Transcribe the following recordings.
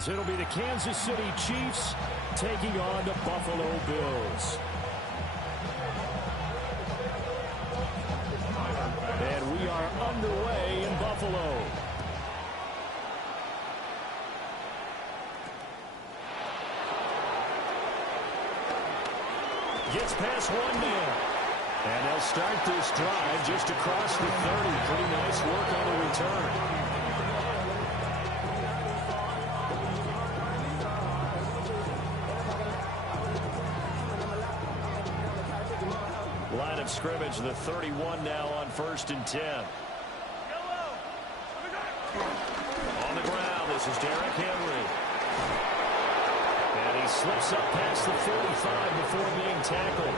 as it'll be the Kansas City Chiefs taking on the Buffalo Bills. And we are underway in Buffalo. Gets past one man. And they'll start this drive just across the 30. Pretty nice work on the return. Line of scrimmage, the 31 now on 1st and 10. On the ground, this is Derrick Henry. And he slips up past the 45 before being tackled.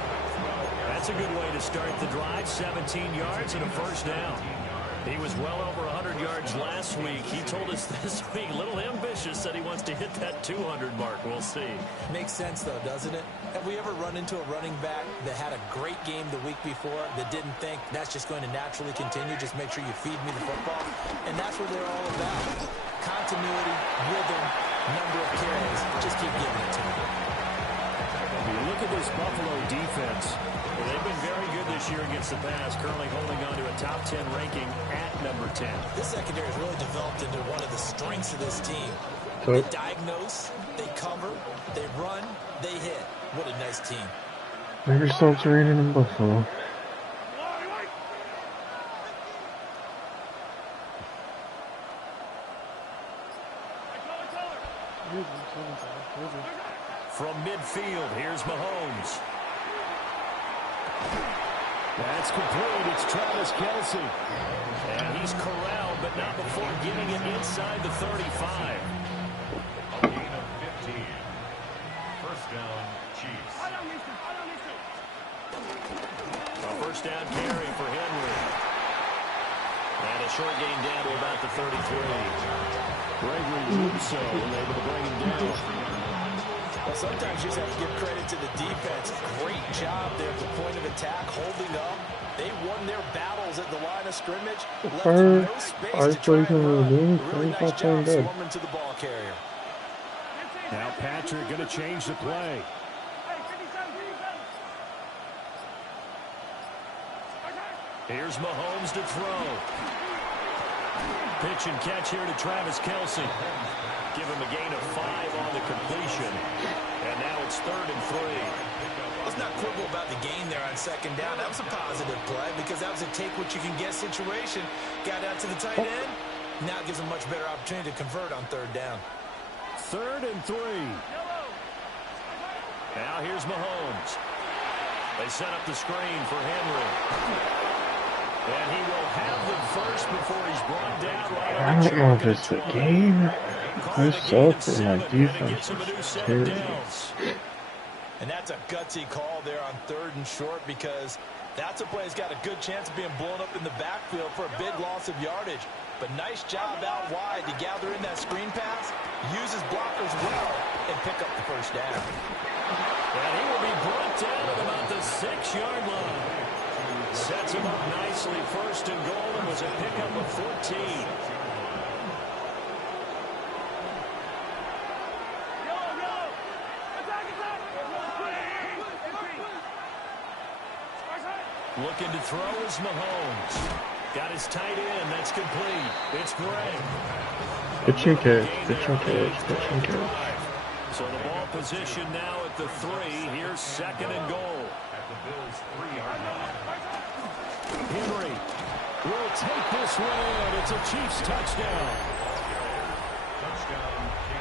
That's a good way to start the drive. 17 yards and a first down. He was well over 100 yards last week. He told us this week, a little ambitious, that he wants to hit that 200 mark. We'll see. Makes sense, though, doesn't it? Have we ever run into a running back that had a great game the week before that didn't think that's just going to naturally continue? Just make sure you feed me the football. And that's what they're all about. Continuity, rhythm, number of carries. Just keep giving it to me. You look at this Buffalo defense. Well, they've been very good this year against the pass, currently holding on to a top 10 ranking at number 10. This secondary has really developed into one of the strengths of this team. They diagnose, they cover, they run, they hit. What a nice team. Never stops raining in Buffalo. From midfield, here's Mahomes. That's complete. It's Travis Kelce. And he's corralled, but not before getting it inside the 35. A gain of 15. First down, Chiefs. A first down carry for Henry. And a short gain down to about the 33. Gregory Rousseau able to bring him down. Well, sometimes you just have to give credit to the defense. Great job there at the point of attack, holding up. They won their battles at the line of scrimmage. Left no space to try and run. Really nice job swarming to the ball carrier. Now Patrick going to change the play. Here's Mahomes to throw. Pitch and catch here to Travis Kelce. Give him a gain of 5 on the completion. And now it's 3rd and 3. Let's not quibble about the gain there on 2nd down. That was a positive play because that was a take-what-you-can-get situation. Got out to the tight end. Now it gives him a much better opportunity to convert on 3rd down. 3rd and 3. Now here's Mahomes. They set up the screen for Henry. And he will have the first before he's brought down right on the I don't know if it's the game. This up and my defense is terrible. And that's a gutsy call there on 3rd and short because that's a play that's got a good chance of being blown up in the backfield for a big loss of yardage. But nice job out wide to gather in that screen pass, use his blockers well, and pick up the first down. And he will be brought down at about the 6-yard line. Sets him up nicely, 1st and goal, and was a pickup of 14. Looking to throw is Mahomes. Got his tight end. That's complete. It's Gray. Pitch and catch. Pitch and catch. Pitch and catch. So the ball position now at the 3. Here's 2nd and goal. At the Bills' 3-yard line. Henry will take this one in. It's a Chiefs touchdown.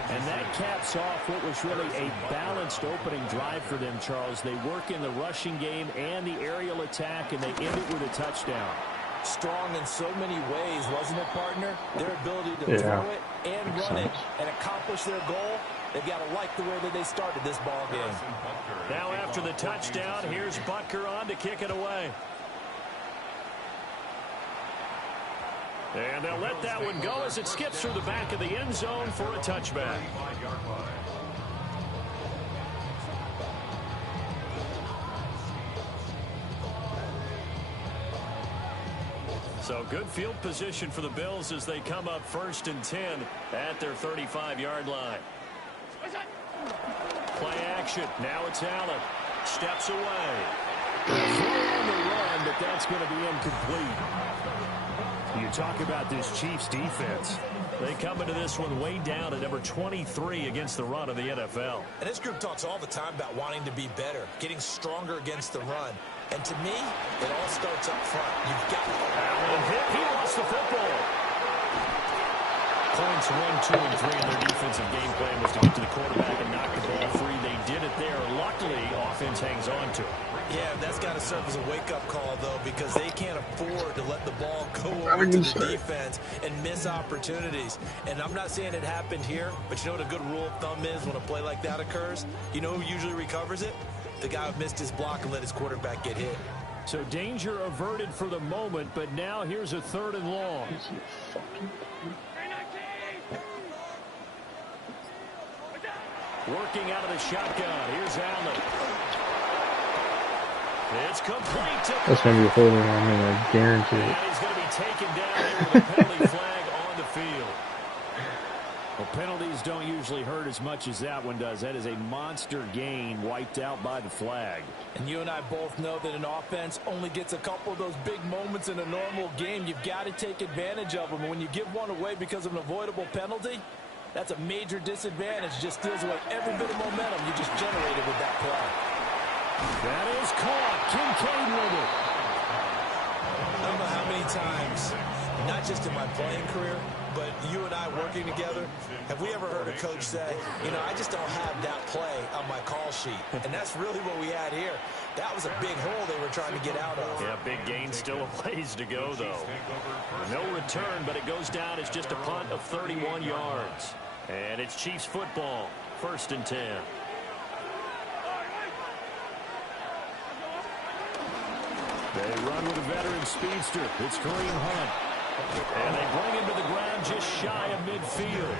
And that caps off what was really a balanced opening drive for them, Charles. They work in the rushing game and the aerial attack, and they end it with a touchdown. Strong in so many ways, wasn't it, partner? Their ability to throw it and run it and accomplish their goal. They've got to like the way that they started this ball game. Now after the touchdown, here's Butker on to kick it away. And they'll let that one go as it skips through the back of the end zone for a touchback. So good field position for the Bills as they come up 1st and 10 at their 35-yard line. Play action. Now it's Allen. Steps away. Throw on the run, but that's going to be incomplete. You talk about this Chiefs defense. They come into this one way down at number 23 against the run of the NFL. And this group talks all the time about wanting to be better, getting stronger against the run. And to me, it all starts up front. You've got to... Allen hit. He lost the football. Points 1, 2, and 3 in their defensive game plan was to get to the quarterback and knock the ball free. They did it there. Luckily, offense hangs on to it. Yeah, that's got to serve as a wake-up call, though, because they can't afford to let the ball go over to the defense and miss opportunities. And I'm not saying it happened here, but you know what a good rule of thumb is when a play like that occurs? You know who usually recovers it? The guy who missed his block and let his quarterback get hit. So danger averted for the moment, but now here's a 3rd and long. Working out of the shotgun. Here's Allen. It's complete. That's going to be holding on me, I guarantee it. And he's going to be taken down here with a penalty flag on the field. Well, penalties don't usually hurt as much as that one does. That is a monster gain wiped out by the flag. And you and I both know that an offense only gets a couple of those big moments in a normal game. You've got to take advantage of them. And when you give one away because of an avoidable penalty, that's a major disadvantage. Just steals away every bit of momentum you just generated with that play. That is caught. Kincaid with it. I don't know how many times, not just in my playing career, but you and I working together, have we ever heard a coach say, you know, I just don't have that play on my call sheet. And that's really what we had here. That was a big hole they were trying to get out of. Yeah, big gain, still a ways to go, though. No return, but it goes down as just a punt of 31 yards. And it's Chiefs football, 1st and 10. They run with a veteran speedster. It's Kareem Hunt. And they bring him to the ground just shy of midfield.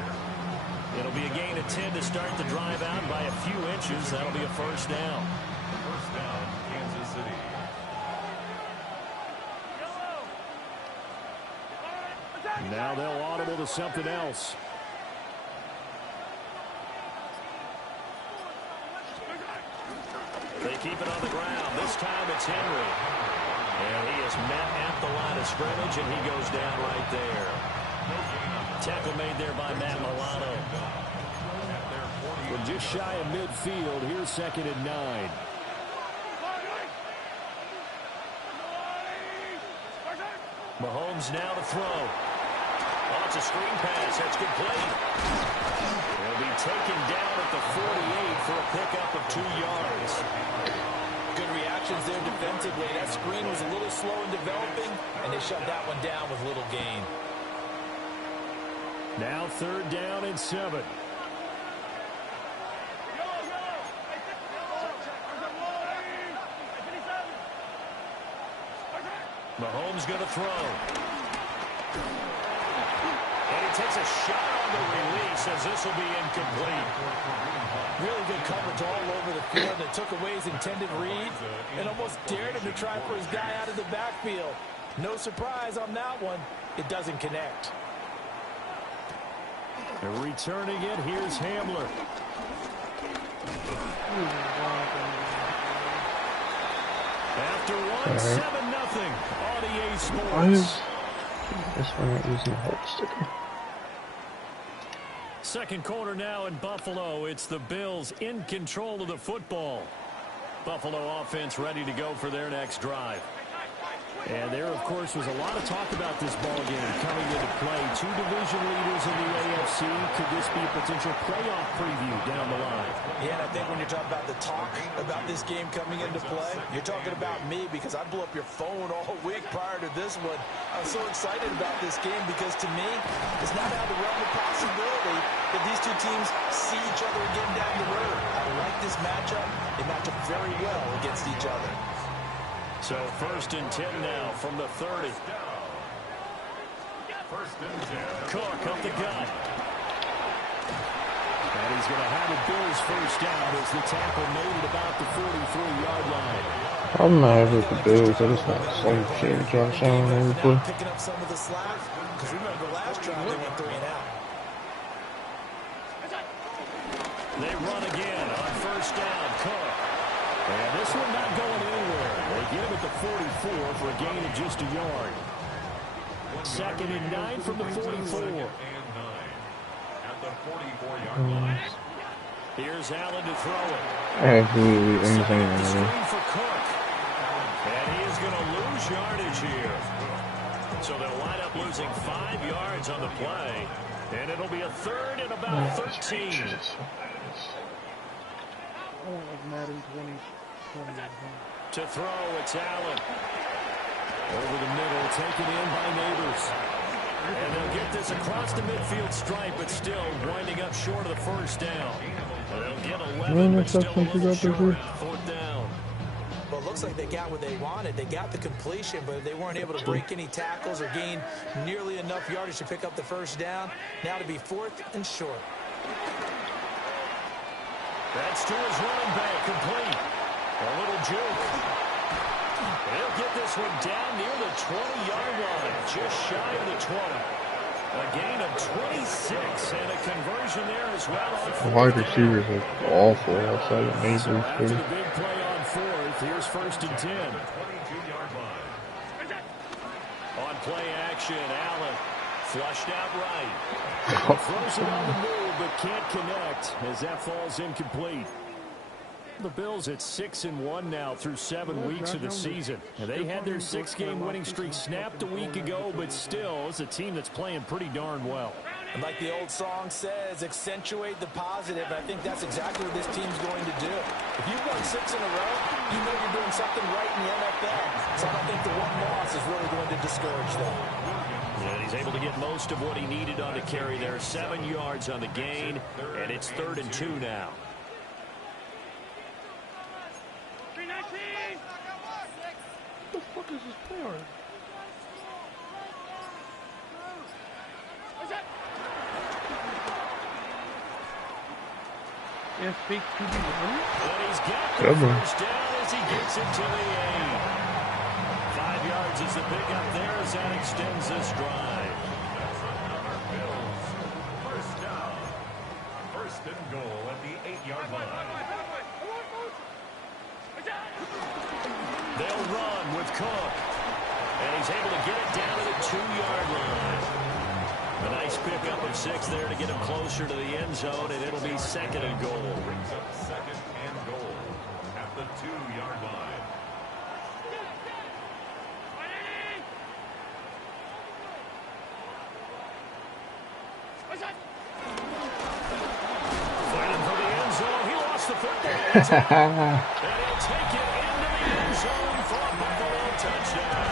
It'll be a gain of 10 to start the drive out by a few inches. That'll be a 1st down. 1st down, Kansas City. Now they'll audible to something else. They keep it on the ground. This time it's Henry. And he is met at the line of scrimmage, and he goes down right there. Tackle made there by Matt Milano. Well, just shy of midfield. Here's 2nd and 9. Mahomes now to throw. Oh, it's a screen pass. That's complete. He'll be taken down at the 48 for a pickup of 2 yards. Good reactions there defensively. That screen was a little slow in developing, and they shut that one down with little gain. Now 3rd down and 7. Mahomes going to throw. And he takes a shot on the release as this will be incomplete. Really good coverage all over the field that took away his intended read and almost dared him to try for his guy out of the backfield. No surprise on that one. It doesn't connect. They're returning it. Here's Hamler. After one, 7-0 on EA Sports. This one not using a hold sticker. Second quarter now in Buffalo. It's the Bills in control of the football. Buffalo offense ready to go for their next drive. And there, of course, was a lot of talk about this ball game coming into play. 2 division leaders in the AFC. Could this be a potential playoff preview down the line? Yeah, and I think when you're talking about the talk about this game coming into play, you're talking about me because I blew up your phone all week prior to this one. I'm so excited about this game because to me, it's not out of the realm of possibility that these two teams see each other again down the road. I like this matchup. They match up very well against each other. So 1st and 10 now from the 30. 1st and 10. Cook up the gut. And he's going to have a Bills first down as the tackle made it about the 43-yard line. I'm mad with the Bills. I just want to same shit with Josh Allen every play. Picking up some of the slack, because remember last drive they went 3 and out. They run again on first down. Cook. And this one not going anywhere. They get him at the 44 for a gain of just a yard. 2nd and 9 from the 44. Here's Allen to throw it. Absolutely insane. Screen for Cook. And he is going to lose yardage here. So they'll wind up losing 5 yards on the play. And it'll be a 3rd and about 13. To throw, it's Allen. Over the middle, taken in by Neighbors. And they'll get this across the midfield stripe, but still winding up short of the first down. They'll get 11, but still a little short. 4th down. Well, it looks like they got what they wanted. They got the completion, but they weren't able to break any tackles or gain nearly enough yardage to pick up the first down. Now to be 4th and short. That's to his running back, complete. A little juke. They'll get this one down near the 20-yard line, just shy of the 20. A gain of 26 and a conversion there as well. The wide receivers are awful outside of Neighbors. So after the big play on 4th, here's 1st and 10. On play action, Allen flushed out right. Throws it on the move, but can't connect as that falls incomplete. The Bills at 6-1 now through 7 weeks of the season. And they had their 6-game winning streak snapped a week ago, but still, it's a team that's playing pretty darn well. And like the old song says, accentuate the positive. I think that's exactly what this team's going to do. If you've won 6 in a row, you know you're doing something right in the NFL. So I don't think the one loss is really going to discourage them. And he's able to get most of what he needed on the carry there. 7 yards on the gain, and it's 3rd and 2 now. What the fuck is this player? Yeah, fake QB1. And he's got the first down as he gets it to the 8. 5 yards is the pickup there as that extends this drive. First down. 1st and goal at the 8-yard line. They'll run with Cook. And he's able to get it down to the 2-yard line. A nice pickup of 6 there to get him closer to the end zone, and it'll be 2nd and goal. Brings up 2nd and goal at the 2-yard line. Fighting for the end zone. He lost the football. And he'll take it into the end zone for a Buffalo touchdown.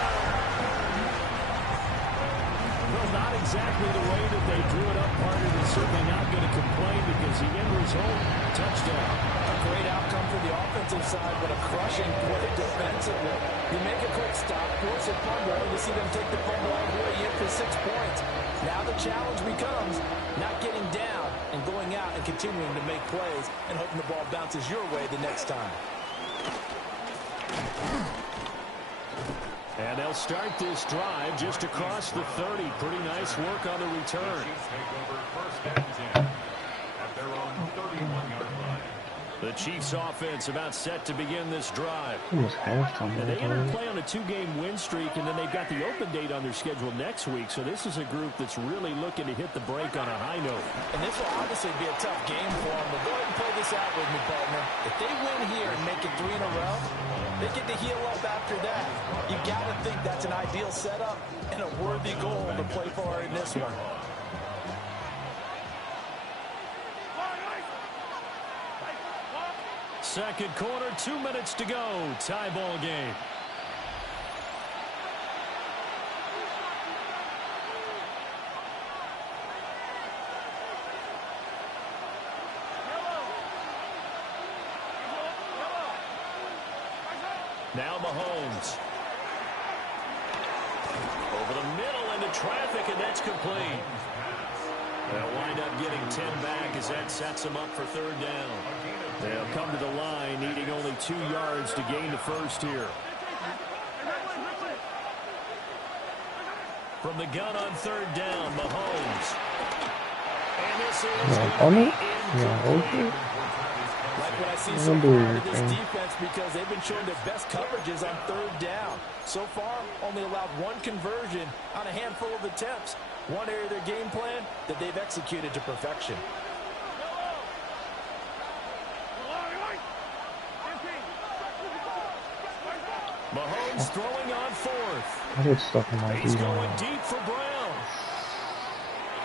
Well, not exactly the way that they drew it up, partner. They're certainly not going to complain because the end result, touchdown. A great outcome for the offensive side, but a crushing play defensively. You make a quick stop, force a fumble, and you see them take the fumble all the way in for 6 points. Now the challenge becomes not getting down and going out and continuing to make plays and hoping the ball bounces your way the next time. And they'll start this drive just across the 30. Pretty nice work on the return. Chiefs take over 1st and 10 at their own 31-yard line. The Chiefs offense about set to begin this drive. Almost halftime. And they enter play on a 2-game win streak, and then they've got the open date on their schedule next week. So this is a group that's really looking to hit the break on a high note. And this will obviously be a tough game for them, but go ahead and play this out with me, partner. If they win here and make it 3 in a row, they get to heal up after that. You got to think that's an ideal setup and a worthy goal to play for in this one. Second quarter, 2 minutes to go. Tie ball game. Now Mahomes. Over the middle into traffic, and that's complete. They'll wind up getting 10 back as that sets them up for third down. They'll come to the line needing only 2 yards to gain the first here. From the gun on third down, Mahomes. And this is like what I see so far out of this defense because they've been showing their best coverages on third down. So far, only allowed 1 conversion on a handful of attempts. One area of their game plan that they've executed to perfection. Mahomes throwing on fourth. I get stuck in my He's going deep for Brown.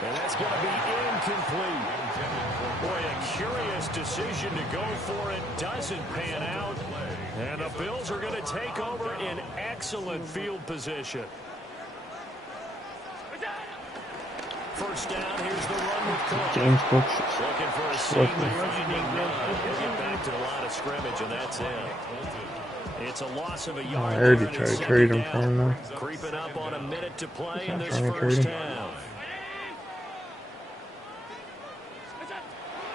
And that's going to be incomplete. Boy, a curious decision to go for it. Doesn't pan out. And the Bills are going to take over in excellent field position. First down, here's the run with Cook. James Cook's looking for a seam and finding none. He'll get back to the line of scrimmage, and that's it. It's a loss of a yard. I already tried to trade him for him though. Creeping up on a minute to play in this first half.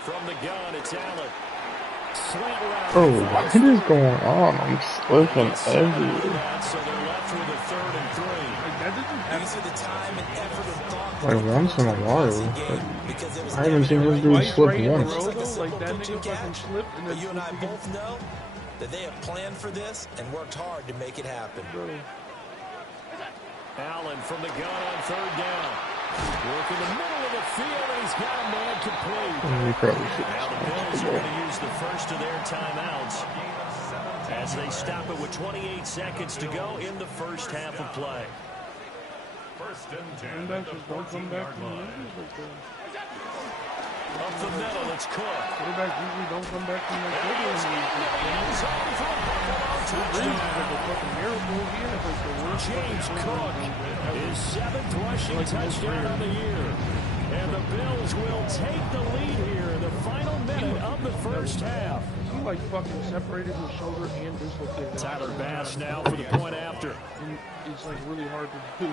From the gun, it's Allen. Slant route. Bro, what is going on? I'm slipping everywhere. So they're left with a 3rd and 3. These are the time and effort and thought. Like once in a while, but I haven't seen this dude slip once. Like that nigga fucking slipped and But then you and I both know that they have planned for this and worked hard to make it happen. Allen from the gun on third down. Work in the middle of the field, and he's got a man complete. We probably should Now the Bills are going to use the first of their timeouts as they stop it with 28 seconds to go in the first half of play. First and 10. Quarterbacks don't come back from the injuries like that. Up the middle, it's Cook. Quarterbacks usually don't come back from that good injuries. James Cook, his 7th rushing touchdown of the year. And the Bills will take the lead here in the final minute of the first half. He like fucking separated his shoulder and dislocated. Tyler Bass now for the point after. And it's like really hard to do.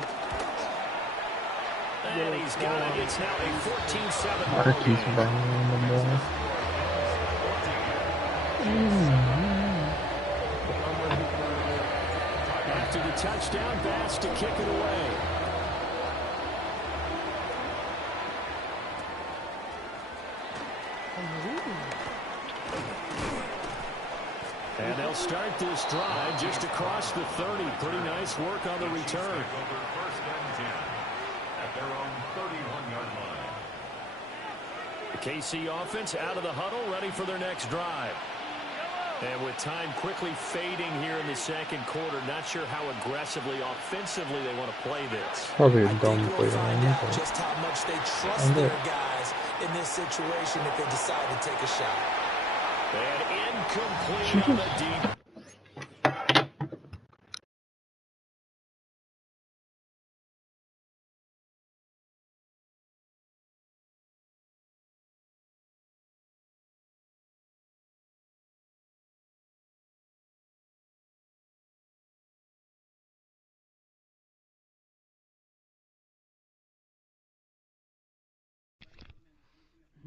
And he's got it. It's now a 14-7 ball Marquise game. Brown on the ball. After the touchdown, Bass to kick it away. And they'll start this drive just across the 30. Pretty nice work on the return. First and 10 at their own 31-yard line. The KC offense out of the huddle, ready for their next drive. And with time quickly fading here in the second quarter, not sure how aggressively, offensively they want to play this. Probably a dumb We'll play find on out just how much they trust their guys in this situation if they decide to take a shot. And incomplete on the deep.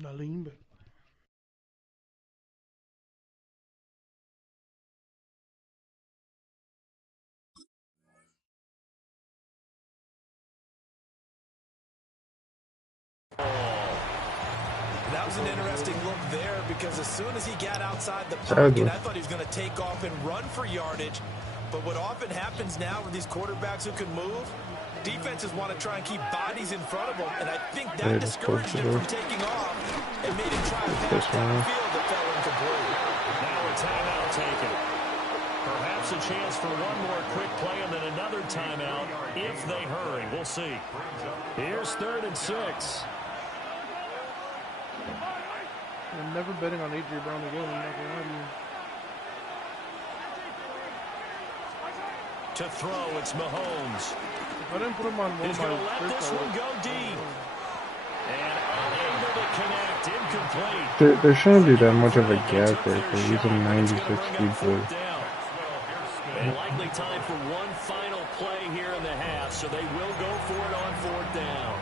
Nalimba. That was an interesting look there because as soon as he got outside the pocket, I thought he was going to take off and run for yardage. But what often happens now with these quarterbacks who can move, defenses want to try and keep bodies in front of them, and I think that discouraged him from taking off and made him try to pass downfield that fell incomplete. Now a timeout taken. Perhaps a chance for one more quick play and then another timeout if they hurry. We'll see. Here's 3rd and 6. I'm never betting on A.J. Brown again. I'm not gonna lie to you. To throw, it's Mahomes. If I didn't put him on one He's of my going to let this one go deep. And unable to connect. Incomplete. There shouldn't be that much of a gap there because he's a 96 speed boy. And likely time for one final play here in the half, so they will go for it on 4th down.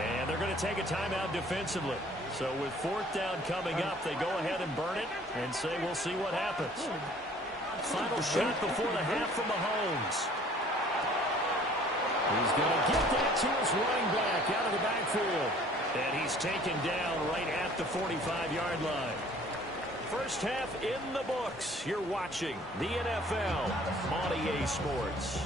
And they're going to take a timeout defensively. So with 4th down coming up, they go ahead and burn it and say we'll see what happens. Final shot before the half from Mahomes. He's going to get that to his running back out of the backfield. And he's taken down right at the 45-yard line. First half in the books. You're watching the NFL on EA Sports.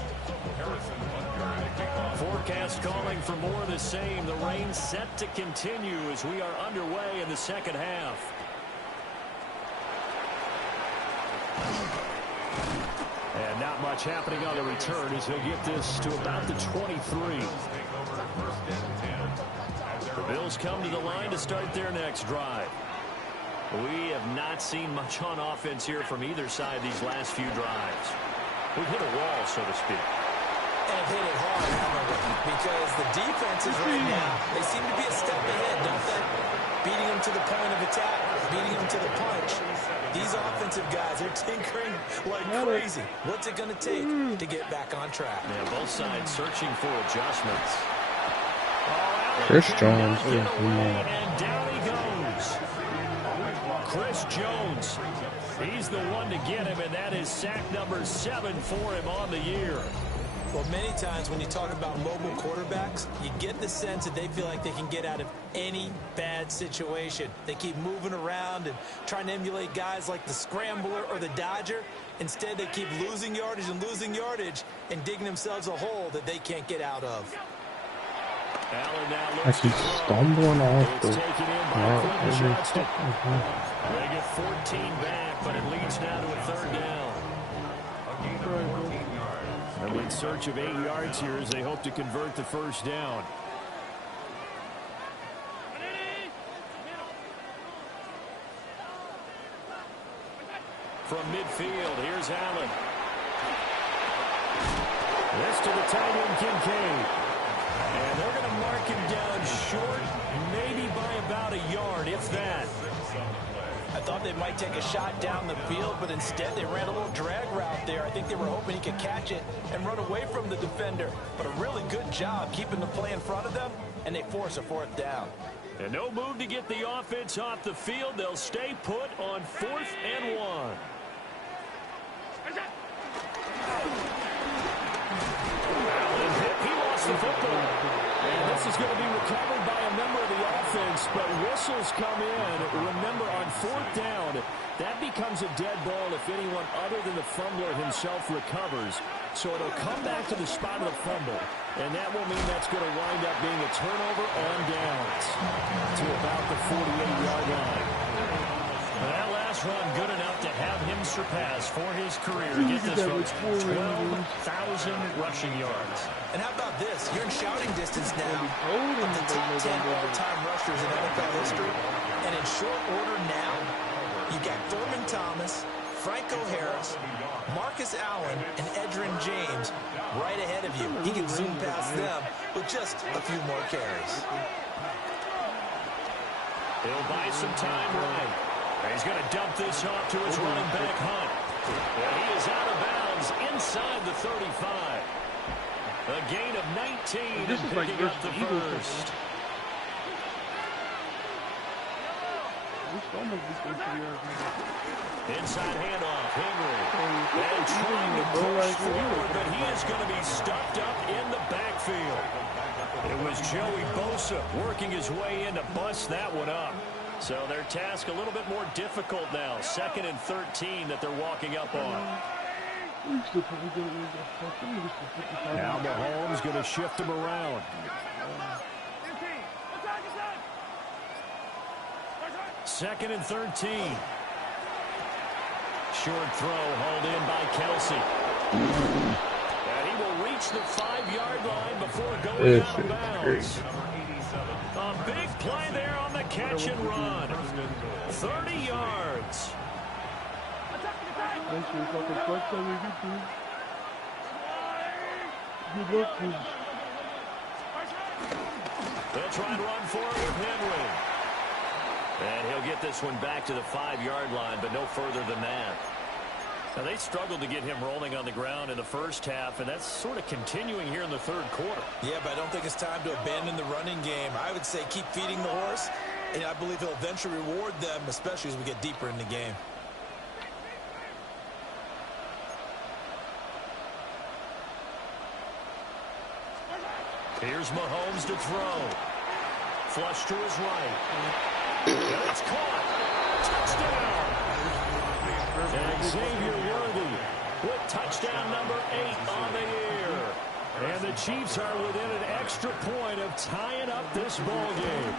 Forecast calling for more of the same. The rain set to continue as we are underway in the second half. And not much happening on the return as he'll get this to about the 23. The Bills come to the line to start their next drive. We have not seen much on offense here from either side these last few drives. We've hit a wall, so to speak. And hit it hard, haven't we? Because the defenses right now, they seem to be a step ahead, don't they? Beating them to the point of attack, beating them to the punch. These offensive guys, they're tinkering like crazy. What's it going to take to get back on track? Yeah, both sides searching for adjustments. Chris Jones. And down he goes. Chris Jones. He's the one to get him, and that is sack number 7 for him on the year. Well, many times when you talk about mobile quarterbacks, you get the sense that they feel like they can get out of any bad situation. They keep moving around and trying to emulate guys like the Scrambler or the Dodger. Instead, they keep losing yardage and digging themselves a hole that they can't get out of. Allen now I looks keep to throw. stumbling off It's the taken in by Quentin Johnston. They get 14 back, but it leads now to a 3rd down. They're in search of 8 yards here as they hope to convert the 1st down. From midfield, here's Allen. This to the tight end, Kincaid. And they're going to mark him down short, maybe by about a yard, if that. I thought they might take a shot down the field, but instead they ran a little drag route there. I think they were hoping he could catch it and run away from the defender. But a really good job keeping the play in front of them, and they force a 4th down. And no move to get the offense off the field. They'll stay put on 4th and 1. Allen hit. He lost the football. And this is going to be recovered by a member of the offense, but whistles come in. Remember, on 4th down, that becomes a dead ball if anyone other than the fumbler himself recovers. So it'll come back to the spot of the fumble, and that will mean that's going to wind up being a turnover on downs to about the 48-yard line. That last run good enough to have him surpass for his career. Get this, folks, 12,000 rushing yards. And how about this? You're in shouting distance now of the top 10 all-time rushers in NFL history. And in short order now, you got Thurman Thomas, Franco Harris, Marcus Allen, and Edgerrin James right ahead of you. He can zoom past them with just a few more carries. He'll buy some time right. He's going to dump this off to his running back, Hunt. And he is out of bounds inside the 35. A gain of 19 and picking up the first. Inside handoff, Henry. And trying to push forward, but he is going to be stuffed up in the backfield. It was Joey Bosa working his way in to bust that one up. So their task a little bit more difficult now. 2nd and 13 that they're walking up on. Now Mahomes going to shift him around. Second and 13. Short throw hauled in by Kelsey. And he will reach the 5-yard line before going out of bounds. A big play there on the catch and run. 30 yards. They'll try and run for it with Henry. And he'll get this one back to the 5-yard line, but no further than that. Now, they struggled to get him rolling on the ground in the first half, and that's sort of continuing here in the third quarter. Yeah, but I don't think it's time to abandon the running game. I would say keep feeding the horse, and I believe he'll eventually reward them, especially as we get deeper in the game. Here's Mahomes to throw. Flush to his right. And it's caught. Touchdown. And Xavier Worthy with touchdown number 8 on the year. And the Chiefs are within an extra point of tying up this ball game.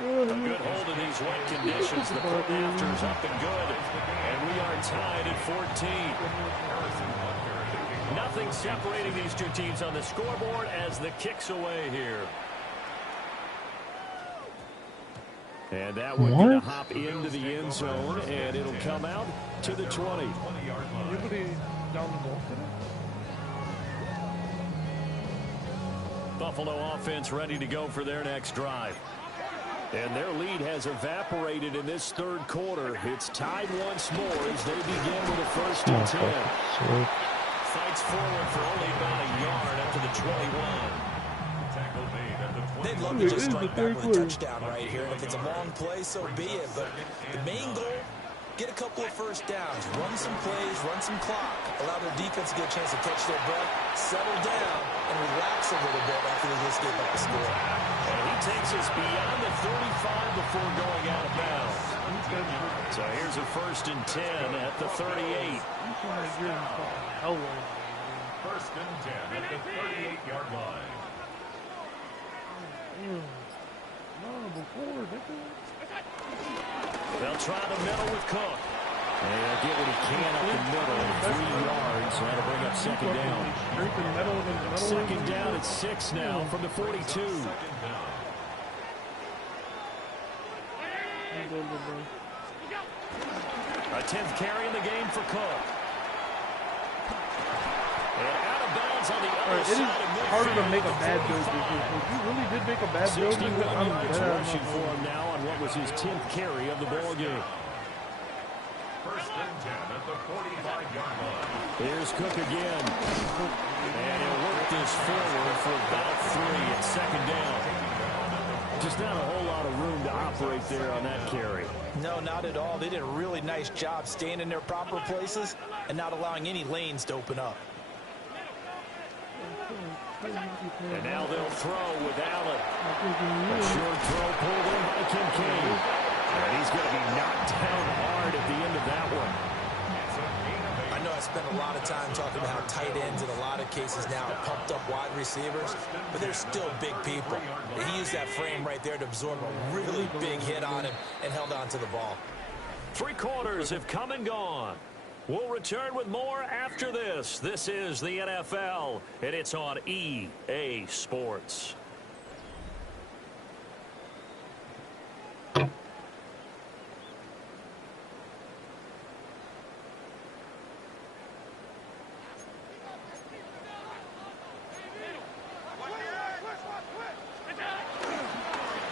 A good hold in these wet conditions. The point after's up and good. And we are tied at 14. Nothing separating these two teams on the scoreboard as the kick's away here. And that one's going to hop into the end zone, and it'll come out to the 20. Anybody down the ball today? Buffalo offense ready to go for their next drive. And their lead has evaporated in this third quarter. It's tied once more as they begin with a 1st and 10. Fights forward for only about a yard up to the 21. They'd love to just strike back with a touchdown right here. And if it's a long play, so be it. But the main goal, get a couple of first downs, run some plays, run some clock, allow their defense to get a chance to catch their breath, settle down, and relax a little bit after they just gave up a score. And he takes us beyond the 35 before going out of bounds. So here's a 1st and 10 at the 38. 1st and 10 at the 38-yard line. They'll try the middle with Cook. And he'll get what he can up the middle, 3 yards. That'll bring up 2nd down. 2nd down at 6 now from the 42. A 10th carry in the game for Cook. And out of bounds on the other side of midfield. It is harder to make a bad joke. If you really did make a bad joke, 61 yards rushing for him now on what was his 10th carry of the ball game. 1st and 10 at the 45-yard line. Here's Cook again. And he'll work this forward for about 3 at 2nd down. Just not a whole lot of room to operate there on that carry. No, not at all. They did a really nice job staying in their proper places and not allowing any lanes to open up. And now they'll throw with Allen. A short throw pulled in by Kincaid. And he's going to be knocked down hard at the end of that one. I know I spent a lot of time talking about how tight ends in a lot of cases now are pumped up wide receivers, but they're still big people. And he used that frame right there to absorb a really big hit on him and held on to the ball. 3 quarters have come and gone. We'll return with more after this. This is the NFL, and it's on EA Sports.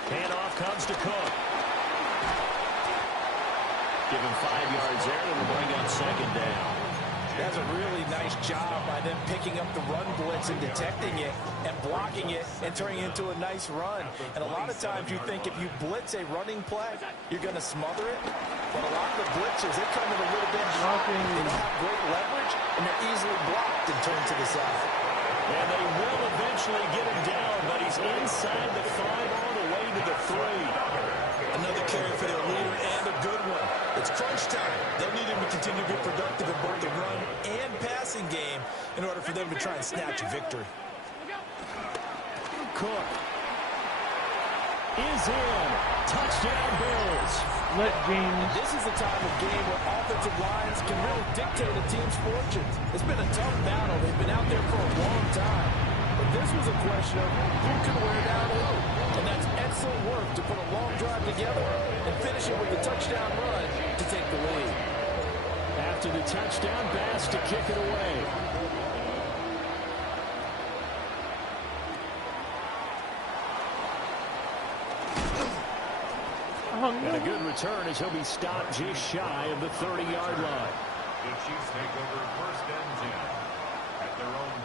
Handoff comes to Cook. Give him 5 yards there, and we'll bring on 2nd down. That's a really nice job by them picking up the run blitz and detecting it and blocking it and turning it into a nice run. And a lot of times you think if you blitz a running play, you're going to smother it. But a lot of the blitzes, they come in a little bit blocking. They don't have great leverage, and they're easily blocked and turned to the side. And they will eventually get him down, but he's inside the 5 all the way to the 3. Another carry for their leader and a good one. It's crunch time. They'll need him to continue to be productive in both the run and passing game in order for them to try and snatch a victory. Cook is in. Touchdown Bills. This is the time of game where offensive lines can really dictate a team's fortunes. It's been a tough battle. They've been out there for a long time. But this was a question of who can wear down who. And that's excellent work to put a long drive together and finish it with a touchdown run to take the lead. After the touchdown, Bass to kick it away. And a good return as he'll be stopped just shy of the 30-yard line. The Chiefs take over first and 10 at their own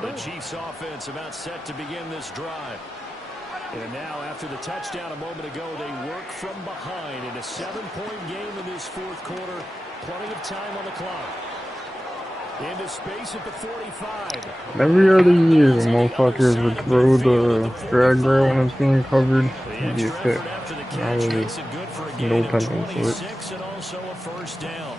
29. The Chiefs offense about set to begin this drive. And now after the touchdown a moment ago, they work from behind in a 7-point game in this fourth quarter. Plenty of time on the clock. Into space at the 45. Every other year, the motherfuckers would throw the drag rail when it's being covered and be a pick. Now there's no penalty for it. And also a first down.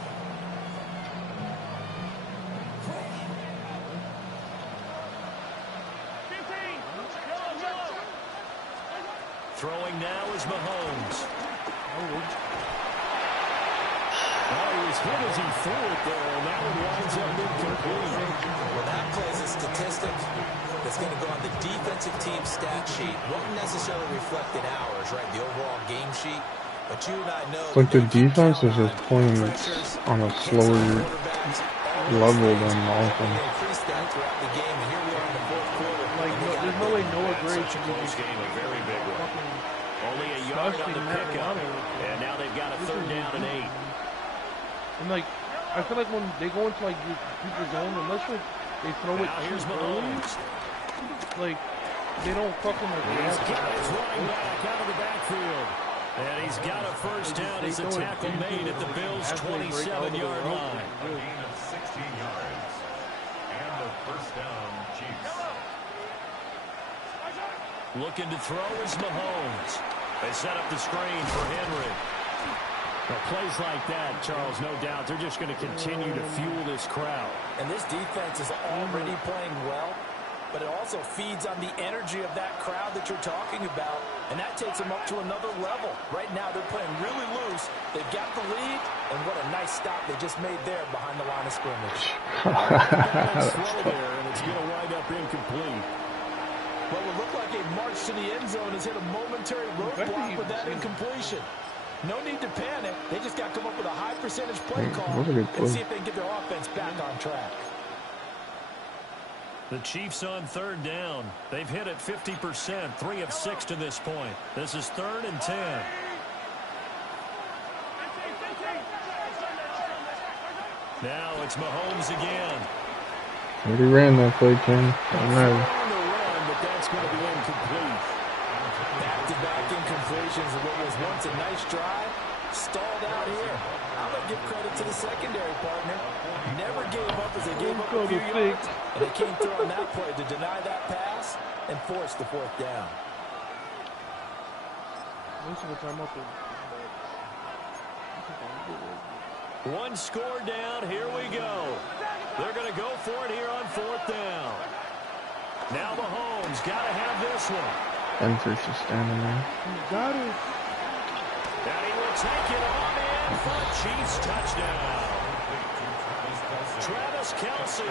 Throwing now is Mahomes. He was hit as he threw it there, and that one winds up incomplete. Well, that plays a statistic that's going to go on the defensive team stat sheet. Won't necessarily reflect in ours, right, the overall game sheet. But you and I know... It's like the defense is just playing on a slower level than offense. Increased that throughout the game, and here we are in the fourth quarter. Like, there's no way Noah Gray should be Close game, a very big one. Only a yard on the pickup, and now they've got a third down and 8. And like, I feel like when they go into like people zone, unless like they throw it too early, like they don't fucking like. He's got his running back out of the backfield, and he's got a first down as a tackle made at the Bills' 27-yard line. A gain of 16 yards and a first down, Chiefs. Looking to throw is Mahomes. They set up the screen for Henry. Well, plays like that, Charles, no doubt, they're just going to continue to fuel this crowd. And this defense is already playing well, but it also feeds on the energy of that crowd that you're talking about, and that takes them up to another level. Right now, they're playing really loose. They've got the lead, and what a nice stop they just made there behind the line of scrimmage. Throw there, and it's going to wind up incomplete. What would look like a march to the end zone has hit a momentary roadblock with that incompletion. No need to panic. They just got to come up with a high percentage play call and see if they can get their offense back on track. The Chiefs on third down. They've hit it 50%, 3 of 6 to this point. This is 3rd and 10. Now it's Mahomes again. He ran that play, Ken. But that's going to be incomplete. Back-to-back incompletions of what was once a nice drive, stalled out here. I'm going to give credit to the secondary partner. Never gave up as they gave up a few yards, and they came through on that play to deny that pass and force the fourth down. Most of the time up there. One score down. Here we go. They're going to go for it here on 4th down. Now Mahomes got to have this one. Benford's just standing there. You got it. And he will take it on in for a Chiefs touchdown. Travis Kelce,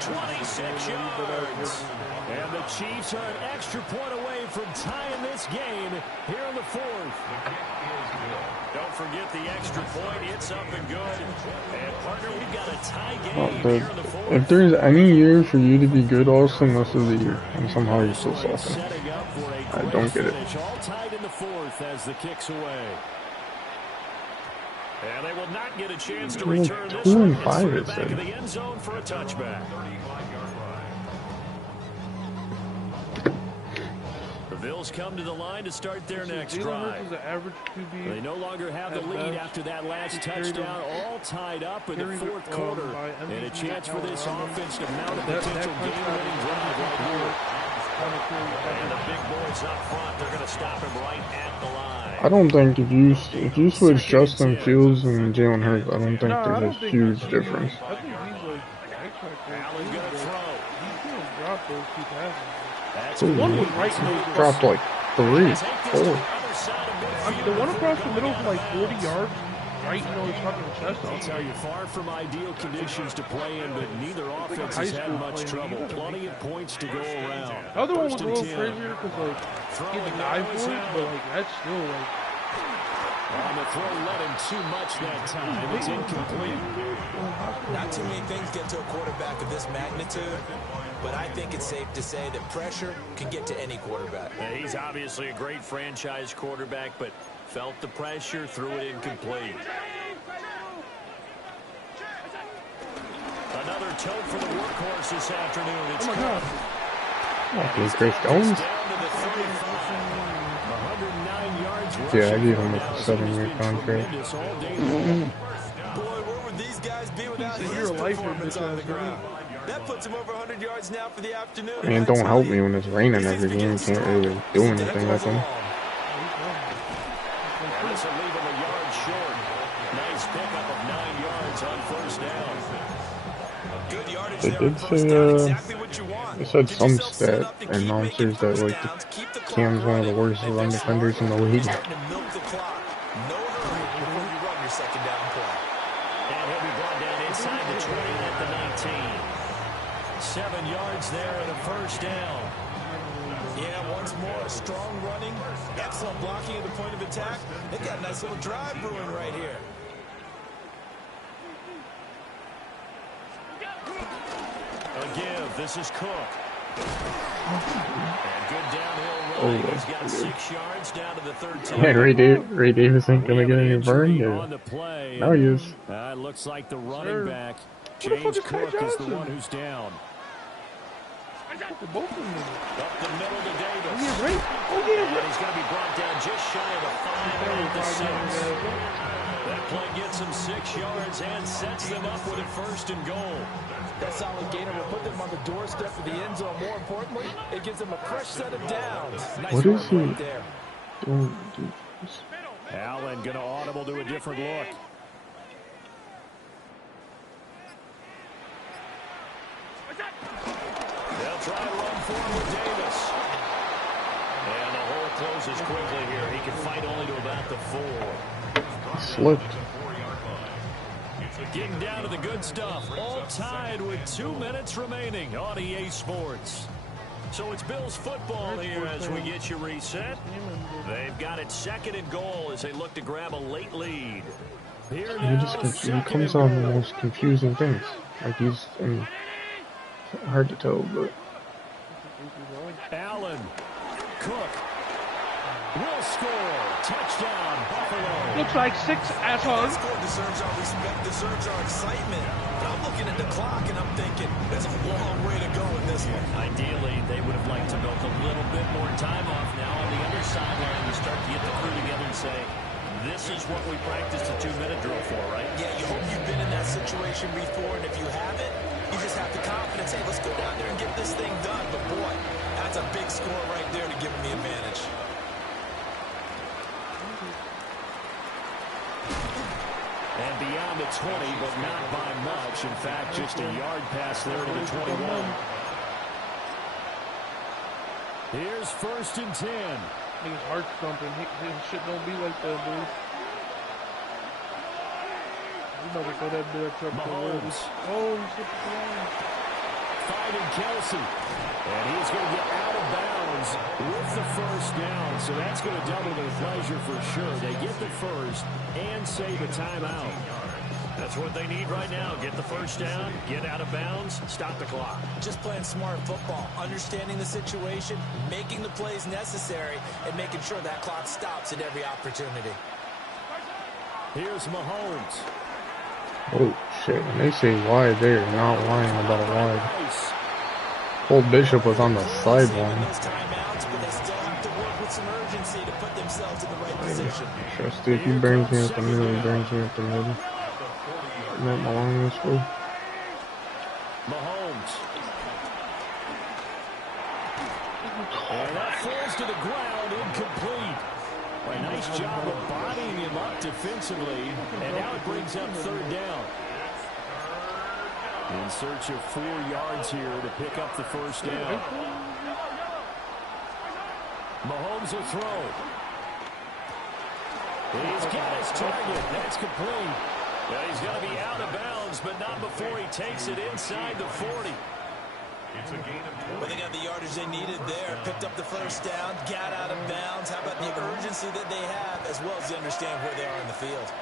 26 yards. And the Chiefs are an extra point away from tying this game here in the 4th. Don't forget the extra point. It's up and good. And, partner, we've got a tie game here in the 4th. If there's any year for you to be good, Austin, this is the year. And somehow you're still sucking. I don't get it. All tied in the 4th as the kick's away. And they will not get a chance to return this 2 one. and 5 It's it back said. of the end zone for a touchback. 35-yard line. The Bills come to the line to start their next Jalen drive. Hurts is an average QB. They no longer have the At lead best. after that last He's carried touchdown, all tied up in the carried, 4th quarter. by And a MVP chance for this Allen. offense to mount a That potential touchdown game-winning is drive right here. And the big boys up front, they're going to stop him right at the line. I don't think if you switch Justin Fields and Jalen Hurts, I don't think there's a huge difference. I think he's like X-Factor. Allen going to throw. He's going to drop those 2 passes. That's Ooh, One was right in the dropped like 3, 4. the other side of midfield. The one across the middle for like 40 yards, right in his fucking chest. I'll tell you, far from ideal conditions to play in, but neither offense has had much trouble. Plenty of points to go around. The other one was a First little and 10. crazier because like he had the guy for it, but like that's still like. On the throw, let him too much that time. It's incomplete. Not too many things get to a quarterback of this magnitude, but I think it's safe to say that pressure can get to any quarterback. He's obviously a great franchise quarterback, but felt the pressure, threw it incomplete. center tilt for the workhorse this afternoon. It's Oh, my God. Okay, Chris Jones? down to the 35. 109 yards Yeah, I rushing gave for him him a now. 7-year He's been contract. tremendous all day long. Boy, where would these guys be without So his you're a lifer, performance bitch on the ass ground? That puts him over 100 yards now for the afternoon. I mean, it don't help me when it's raining every game. Can't really do anything with him. This will leave him a yard short. Nice pickup of 9 yards on first down. Good yardage They there did on first say, down. Exactly what you want. they said Get some yourself set stat up to keep announcers making that, first like, downs, keep the clock Cam's one of the running. worst If run they're defenders in the smart, league. you're starting to milk the clock. No hurry before you run your second down play. And he'll be brought down inside the 20 at the 19. 7 yards there and a first down. Yeah, once more, strong running, excellent blocking at the point of attack. They've got a nice little drive brewing right here. A give. This is Cook. And good downhill running. He's got 6 yards down to the 13. Yeah, Ray Davis ain't gonna get any burn. Now he is. It looks like the running Sir. back, Who the fuck James is Ty Cook, is the Johnson? one who's down. Both of them. Up the middle to Davis. Oh, yeah, right. Oh, yeah, And right. he's going to be brought down just shy of the 5 and at the 6. That play gets him 6 yards and sets them up with a first and goal. That solid gainer will put them on the doorstep of the end zone. More importantly, it gives them a fresh set of downs. Nice What is work he right there. doing? Allen going to audible to a different look. They'll try to run forward with Davis. And the hole closes quickly here. He can fight only to about the 4. Slipped. Getting down to the good stuff. All tied with 2 minutes remaining on EA Sports. So it's Bills football here as we get you reset. They've got it second and goal as they look to grab a late lead. Here now, He comes on the most confusing things. Like he's hard to tell, but Allen, Cook, will score. Touchdown, Buffalo. Looks like 6 assholes. That score deserves our respect, deserves our excitement. But I'm looking at the clock and I'm thinking, there's a long way to go in this one. Ideally, they would have liked to milk a little bit more time off now on the other sideline to start to get the crew together and say, this is what we practiced a 2-minute drill for, right? Yeah, you hope you've been in that situation before, and if you haven't, you just have the confidence, hey, let's go down there and get this thing done. But boy, that's a big score right there to give them the advantage. And beyond the 20, but not by much. In fact, just a yard pass there to the 21. Here's first and 10. His heart's thumping. His shit don't be like that, dude. You about to throw that bitch up the road. Oh, he's hit the line. Finding Kelsey. And he's going to get out of bounds with the first down. So that's going to double their pleasure for sure. They get the first and save a timeout. That's what they need right now. Get the first down, get out of bounds, stop the clock. Just playing smart football, understanding the situation, making the plays necessary, and making sure that clock stops at every opportunity. Here's Mahomes. oh shit! When they say wide, they're not lying about wide. Old Bishop was on the sideline. Those timeouts, but they still have to work with some urgency to put themselves in the right position. Trust if he brings me up the middle, he brings me up the middle. Not belong this way. Mahomes. And that falls to the ground, incomplete. A nice job of bodying him up defensively, and now it brings up third down. In search of 4 yards here to pick up the first down. Mahomes will throw. He's got his target. That's complete. Yeah, he's going to be out of bounds, but not before he takes it inside the 40. It's a gain of 20. Well, they got the yardage they needed there, picked up the first down, got out of bounds. How about the urgency that they have, as well as they understand where they are in the field.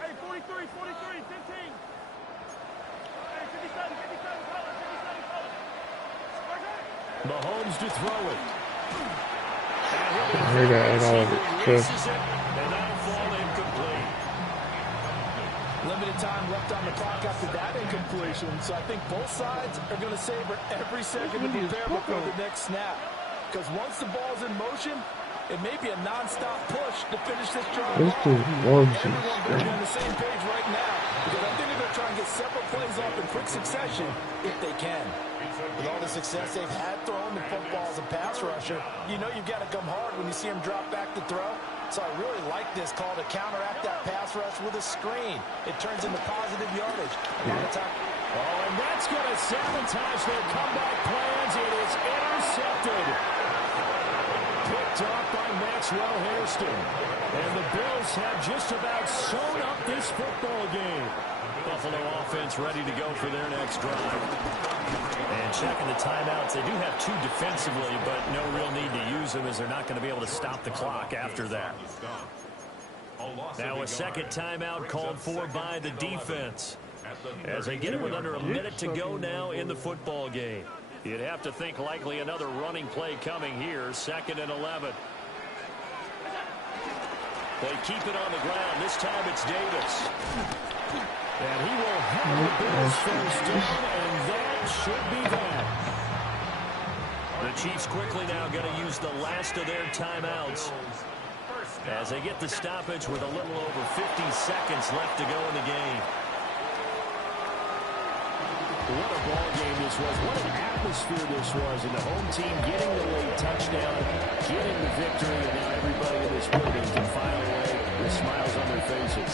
Hey, 43, 15. Hey, 57, colors. Mahomes to throw it. I heard that at all of his chest. And that'll fall incomplete. Limited time left on the clock after that incompletion, so I think both sides are going to savor every second to prepare before the next snap. Because once the ball's in motion, it may be a non-stop push to finish this drive. This dude loves his Everyone will be on the same page right now, because I think they're going to try and get several plays off in quick succession if they can. With all the success they've had throwing the football as a pass rusher, you know you've got to come hard when you see him drop back to throw. So I really like this call to counteract that pass rush with a screen. It turns into positive yardage. A lot of time. Oh, and that's going to sabotage their comeback plans. It is intercepted. Picked off by Maxwell Hairston. And the Bills have just about sewn up this football game. Buffalo offense ready to go for their next drive. And checking the timeouts. They do have two defensively, but no real need to use them as they're not going to be able to stop the clock after that. Now a second timeout called for by the defense. As they get it with under a minute to go now in the football game. You'd have to think likely another running play coming here. 2nd and 11. They keep it on the ground. This time it's Davis. And he will have the Bills first down, and that should be that. The Chiefs quickly now going to use the last of their timeouts as they get the stoppage with a little over 50 seconds left to go in the game. What a ball game this was. What an atmosphere this was. And the home team getting the late touchdown, getting the victory, and now everybody in this building can file away with smiles on their faces.